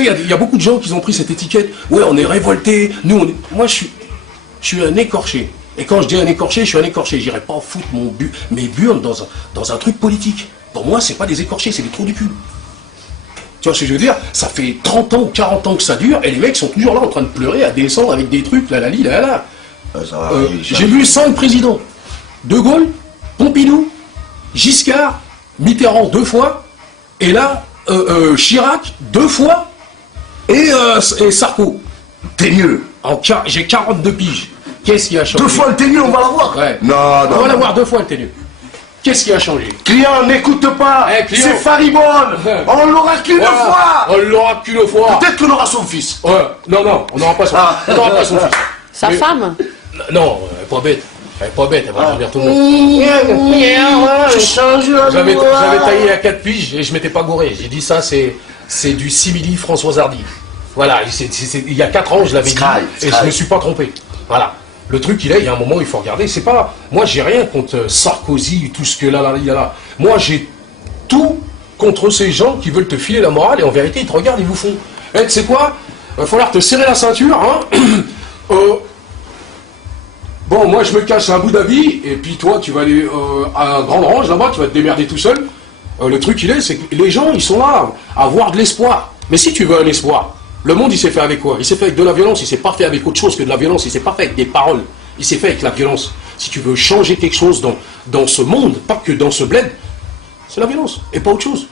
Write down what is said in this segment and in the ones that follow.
Tu sais, il y a beaucoup de gens qui ont pris cette étiquette. Ouais, on est révoltés. Nous, on est... Moi, je suis un écorché. Et quand je dis un écorché, je suis un écorché. J'irai pas foutre mes burnes dans un truc politique. Pour moi, c'est pas des écorchés, c'est des trous du cul. Tu vois ce que je veux dire? Ça fait 30 ans ou 40 ans que ça dure, et les mecs sont toujours là en train de pleurer, à descendre avec des trucs, là. J'ai vu 5 présidents. De Gaulle, Pompidou, Giscard, Mitterrand 2 fois, et là, Chirac 2 fois, et Sarko. T'es mieux. J'ai 42 piges. Qu'est-ce qui a changé? 2 fois le t'es mieux, on va l'avoir. Ouais. Non, on va l'avoir 2 fois le t'es mieux. Qu'est-ce qui a changé? Client, n'écoute pas. Client. C'est faribonne. On l'aura qu'une fois. On l'aura qu'une fois. Peut-être qu'on aura son fils. Ouais. Non, on n'aura pas son fils. On n'aura pas son fils. Sa femme? Non, elle est pas bête. Elle est pas bête, elle va servir tout le monde. J'avais taillé à 4 piges et je m'étais pas gouré. J'ai dit ça, c'est du simili François Hardy. Voilà, il y a 4 ans, je l'avais dit et je me suis pas trompé. Voilà. Le truc, il y a un moment, il faut regarder. C'est pas. Moi, j'ai rien contre Sarkozy, tout ce que là. Moi, j'ai tout contre ces gens qui veulent te filer la morale et en vérité, ils te regardent, ils vous font. Tu sais quoi? Il va falloir te serrer la ceinture, hein. Bon, moi, je me cache à Abu Dhabi et puis toi, tu vas aller à Grande Orange là-bas, tu vas te démerder tout seul. Le truc, c'est que les gens, ils sont là à avoir de l'espoir. Mais si tu veux un espoir, le monde, il s'est fait avec quoi? Il s'est fait avec de la violence, il s'est pas fait avec autre chose que de la violence, il s'est pas fait avec des paroles, il s'est fait avec la violence. Si tu veux changer quelque chose dans ce monde, pas que dans ce bled, c'est la violence, et pas autre chose.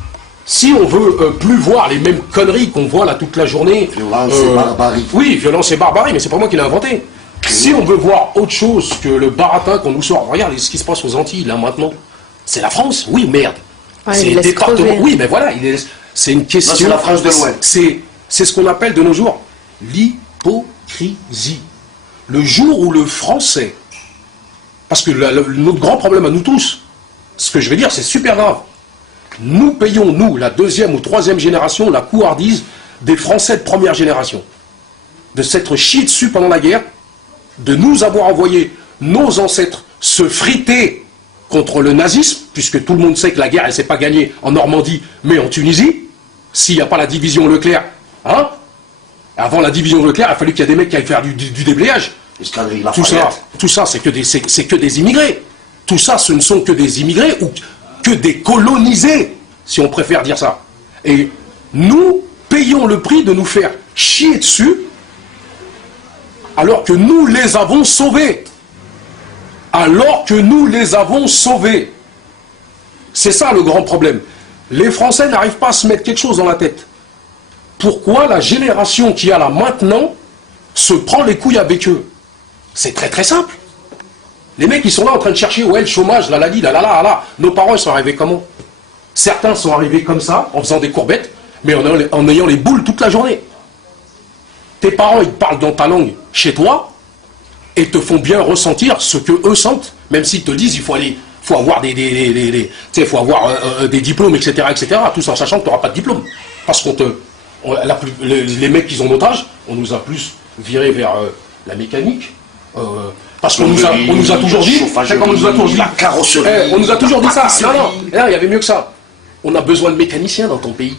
Si on veut plus voir les mêmes conneries qu'on voit là toute la journée... Violence et barbarie. Oui, violence et barbarie, mais c'est pas moi qui l'ai inventé. Si on veut voir autre chose que le baratin qu'on nous sort, regarde ce qui se passe aux Antilles, là, maintenant. C'est la France? Oui, merde. Ouais, c'est le département. Oui, mais voilà, c'est une question... C'est la France de l'Ouest. C'est ce qu'on appelle de nos jours l'hypocrisie. Le jour où le français, parce que notre grand problème à nous tous, ce que je vais dire, c'est super grave. Nous payons, nous, la 2e ou 3e génération, la couardise des Français de première génération. De s'être chiés dessus pendant la guerre, de nous avoir envoyé nos ancêtres se friter contre le nazisme, puisque tout le monde sait que la guerre, elle ne s'est pas gagnée en Normandie, mais en Tunisie. S'il n'y a pas la division Leclerc, hein? Avant la division Leclerc, il a fallu qu'il y ait des mecs qui aillent faire du déblayage. Tout ça, c'est que des immigrés. Tout ça, ce ne sont que des immigrés ou que des colonisés, si on préfère dire ça. Et nous payons le prix de nous faire chier dessus, alors que nous les avons sauvés. Alors que nous les avons sauvés. C'est ça le grand problème. Les Français n'arrivent pas à se mettre quelque chose dans la tête. Pourquoi la génération qui a là maintenant se prend les couilles avec eux? C'est très très simple. Les mecs, ils sont là en train de chercher, ouais, le chômage, là. Nos parents, ils sont arrivés comment? Certains sont arrivés comme ça, en faisant des courbettes, mais en ayant les boules toute la journée. Tes parents, ils parlent dans ta langue chez toi, et te font bien ressentir ce que eux sentent, même s'ils te disent, il faut avoir des diplômes, etc., tout en sachant que tu n'auras pas de diplôme. Parce les mecs qui ont notre âge, on nous a plus viré vers la mécanique, parce qu'on nous a toujours dit, la carrosserie, on nous a toujours dit ça. Non, il y avait mieux que ça. On a besoin de mécaniciens dans ton pays.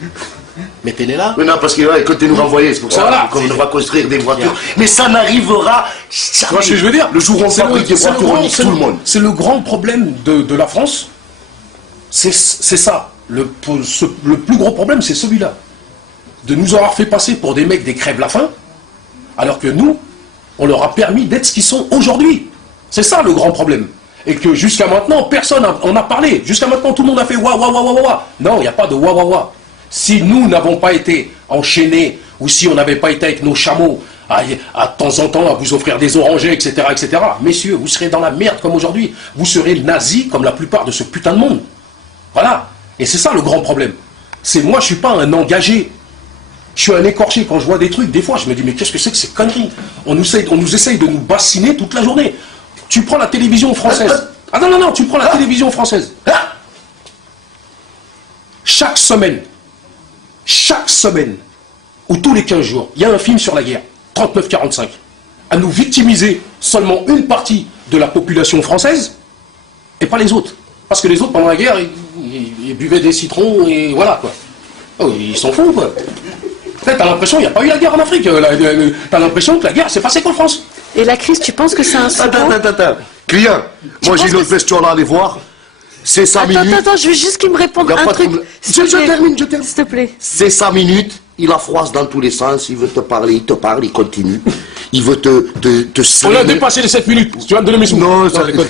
Mettez-les là. Mais non, parce que là, quand ils nous renvoyaient, c'est pour ça qu'on va construire des voitures. Mais ça n'arrivera jamais. Tu vois ce que je veux dire? Le jour où on fabrique des voitures, on nique tout le monde. C'est le grand problème de la France. C'est ça. Le plus gros problème, c'est celui-là. De nous avoir fait passer pour des mecs des crèves-la-faim, alors que nous, on leur a permis d'être ce qu'ils sont aujourd'hui. C'est ça le grand problème. Et que jusqu'à maintenant, personne n'en a parlé. Jusqu'à maintenant, tout le monde a fait wa wa wa wa wa wa. Non, il n'y a pas de wa wa wa. Si nous n'avons pas été enchaînés, ou si on n'avait pas été avec nos chameaux, à de temps en temps à vous offrir des orangers, etc., messieurs, vous serez dans la merde comme aujourd'hui. Vous serez nazis comme la plupart de ce putain de monde. Voilà. Et c'est ça le grand problème. C'est moi, je suis pas un engagé. Je suis un écorché. Quand je vois des trucs, des fois, je me dis, mais qu'est-ce que c'est que ces conneries? On nous essaye de nous bassiner toute la journée. Tu prends la télévision française. Ah non, tu prends la télévision française. Chaque semaine, ou tous les 15 jours, il y a un film sur la guerre, 39-45, à nous victimiser seulement une partie de la population française, et pas les autres. Parce que les autres, pendant la guerre, ils buvaient des citrons, et voilà, quoi. Oh, ils s'en foutent, quoi. T'as l'impression qu'il n'y a pas eu la guerre en Afrique. T'as l'impression que la guerre s'est passée qu'en France. Et la crise, tu penses que c'est un second? Attends. Client, moi j'ai une autre question à aller voir. C'est 5 minutes. Attends, je veux juste qu'il me réponde un truc. Je termine. S'il te plaît. C'est 5 minutes, il a froisse dans tous les sens, il veut te parler, il te parle, il continue. Il veut te On a dépassé les 7 minutes. Tu vas me donner mes sous. Non, ça déconne.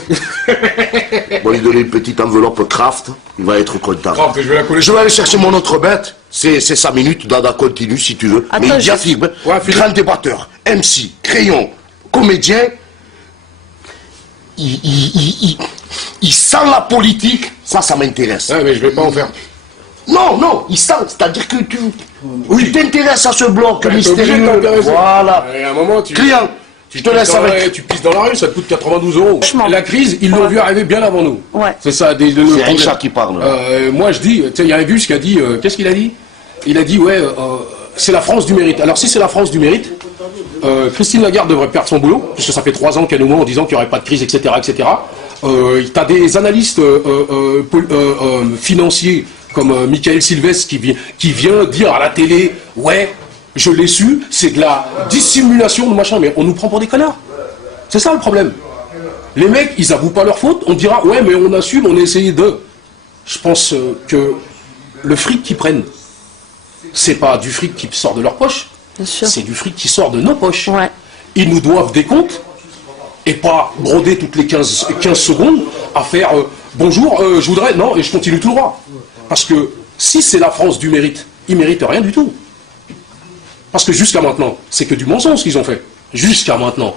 Bon, lui donner une petite enveloppe craft, il va être content. Craft, je vais la coller. Je vais aller chercher mon autre bête. C'est 5 minutes, Dada continue si tu veux. Attends, mais diatribe, Ouais, Philippe. grand débatteur, MC, crayon, comédien. Il sent la politique, ça m'intéresse. Ouais, mais je vais pas en faire. Non, il sent, c'est-à-dire que tu t'intéresses à ce bloc Ouais, t'es obligé de mystérieux. t'intéresser. Voilà. Et à un moment, Client, je te laisse avec. Tu pisses dans la rue, ça te coûte 92 €. Franchement. La crise, ils l'ont vu arriver bien avant nous. Ouais. C'est ça, le C'est problème. Aïcha qui parle. Moi, je dis, tu sais, il y a un Gus qui a dit, qu'est-ce qu'il a dit? Il a dit, ouais, c'est la France du mérite. Alors, si c'est la France du mérite, Christine Lagarde devrait perdre son boulot, puisque ça fait 3 ans qu'elle nous ment en disant qu'il n'y aurait pas de crise, etc., etc. T'as des analystes financiers comme Michael Sylvestre qui vient dire à la télé, ouais, je l'ai su, c'est de la dissimulation de machin, mais on nous prend pour des connards. C'est ça le problème. Les mecs, ils avouent pas leur faute, on dira, ouais, mais on assume, on a essayé de... Je pense que le fric qu'ils prennent, c'est pas du fric qui sort de leur poche, Bien sûr. c'est du fric qui sort de nos poches. Ouais. Ils nous doivent des comptes, et pas broder toutes les 15 secondes à faire bonjour, je voudrais, non, et je continue tout droit. Parce que si c'est la France du mérite, ils méritent rien du tout. Parce que jusqu'à maintenant, c'est que du mensonge qu'ils ont fait. Jusqu'à maintenant.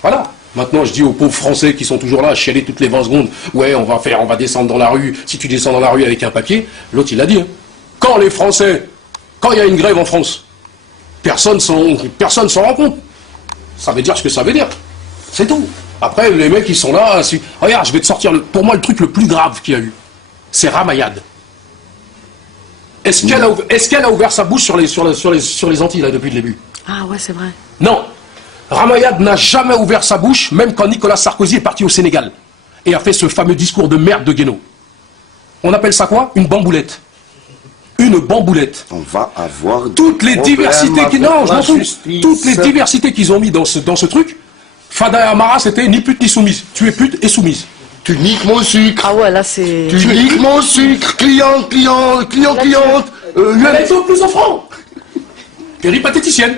Voilà. Maintenant, je dis aux pauvres Français qui sont toujours là à chialer toutes les 20 secondes, ouais, on va descendre dans la rue. Si tu descends dans la rue avec un papier, l'autre il a dit, hein. Quand les Français, quand il y a une grève en France, personne s'en rend compte. Ça veut dire ce que ça veut dire. C'est tout. Après, les mecs, ils sont là. Regarde, je vais te sortir. Pour moi, le truc le plus grave qu'il y a eu, c'est Ramayad. Est-ce qu'elle a ouvert sa bouche sur les Antilles, là, depuis le début? Ah ouais, c'est vrai. Non. Ramayad n'a jamais ouvert sa bouche, même quand Nicolas Sarkozy est parti au Sénégal et a fait ce fameux discours de merde de Guénaud. On appelle ça quoi? Une bamboulette. Une bamboulette. On va avoir toutes les diversités qui... Non, je m'en fous. Toutes les diversités qu'ils ont mis dans ce truc, Fada et Amara, c'était ni pute ni soumise. Tu es pute et soumise. Tu niques mon sucre. Ah ouais, là c'est... Tu niques mon sucre. Cliente. Elle a été au plus offrant. Péripatéticienne.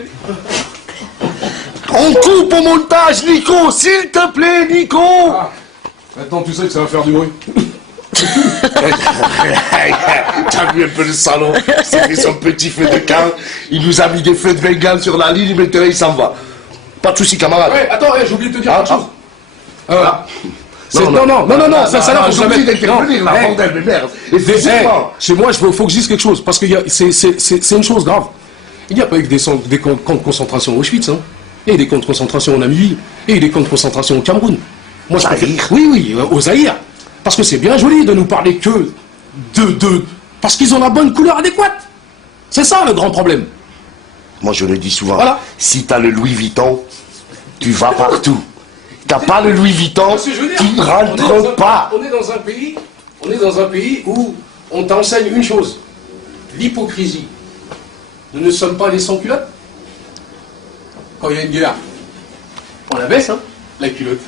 On coupe au montage, Nico. S'il te plaît, Nico. Ah. Attends, tu sais que ça va faire du bruit. T'as vu un peu le salon? C'est fait son petit feu de camp. Il nous a mis des feux de Bengale sur la ligne, maintenant il s'en va. Pas de soucis, camarade. Ouais, attends, j'ai oublié de te dire quelque chose. Non, ça là, faut jamais jamais d'intervenir, là, bordel, mais merde. Et chez moi, faut que je dise quelque chose, parce que c'est une chose grave. Il n'y a pas eu que des camps de concentration à Auschwitz, hein. Il y a eu des camps de concentration en Namibie, et il y a eu des camps de concentration au Cameroun. Moi, je préfère... Oui, au Zaïre. Parce que c'est bien joli de nous parler que parce qu'ils ont la bonne couleur adéquate. C'est ça le grand problème. Moi, je le dis souvent. Voilà. Si t'as le Louis Vuitton, tu vas partout. T'as pas le Louis Vuitton, tu ne rentres pas. On est dans un pays où on t'enseigne une chose. L'hypocrisie. Nous ne sommes pas les sans-culottes. Quand il y a une guerre, on la baisse, hein, la culotte.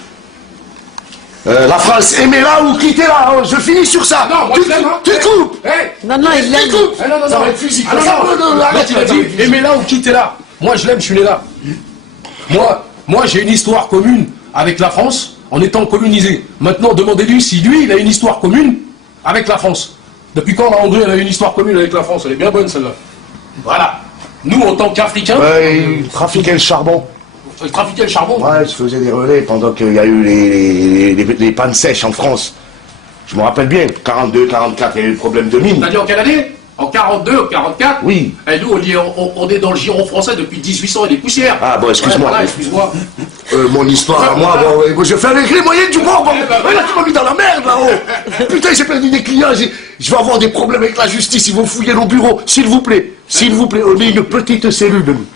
La France, aimez-la ou quittez-la. Oh, je finis sur ça. Non, moi tu je l'aime, hein. tu coupes. Hey, Non, il l'aime. Tu coupes. non, Ça va être physique. Ah, non, Arrête, il a dit, aimez-la ou quittez-la. Moi, je l'aime, je suis né là. Moi, j'ai une histoire commune avec la France en étant colonisé. Maintenant, demandez-lui si lui, il a une histoire commune avec la France. Depuis quand la Hongrie, elle a une histoire commune avec la France? Elle est bien bonne, celle-là. Voilà. Nous, en tant qu'Africains... Ouais, il trafiquait le charbon. Il trafiquait le charbon. Ouais, je faisais des relais pendant qu'il y a eu les pannes sèches en France. Je me rappelle bien, 42, 44, il y a eu le problème de mine. T'as dit en quelle année? En 42, en 44? Oui. Et nous, on est dans le giron français depuis 1800 et des poussières. Ah bon, excuse-moi. Ouais, voilà, excuse-moi. Mon histoire à moi, bon, je fais avec les moyens du bord. Bon, ouais, là, tu m'as mis dans la merde, là-haut. Putain, j'ai perdu des clients, je vais avoir des problèmes avec la justice, ils vont fouiller nos bureaux. S'il vous plaît, on est une petite cellule de nous.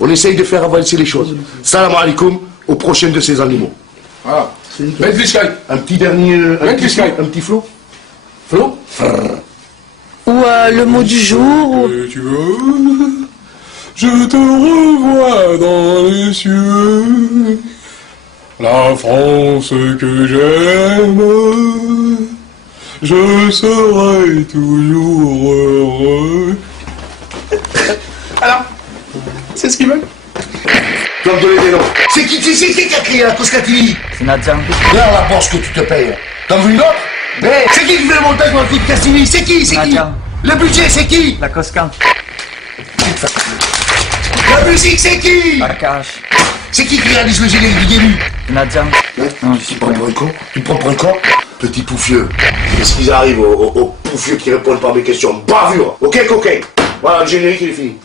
On essaye de faire avancer les choses. Salam alaikum, au prochain de ces animaux. Voilà. Un petit dernier... un petit flot. Flo? Ou le mot du jour. Ou... Tu veux? je te revois dans les cieux, la France que j'aime, je serai toujours heureux. Alors, c'est ce qu'ils veulent. Comme donner des noms. C'est qui a crié la Coscatini? C'est Nadia. Regarde la Porsche que tu te payes. T'en veux une autre? Mais c'est qui fait le montage pour un coup de Cassini? C'est qui? Nadia. Le budget, c'est qui? La Cosca. La musique, c'est qui? La Cash. C'est qui réalise le générique du début? Nadia. Non, je Tu me prends pour un con? Tu me prends pour un con? Petit pouffieux. Qu'est-ce qu'ils arrivent aux pouffieux qui répondent pas à mes questions? Bavure. Ok, coquin. Voilà, le générique, il est fini.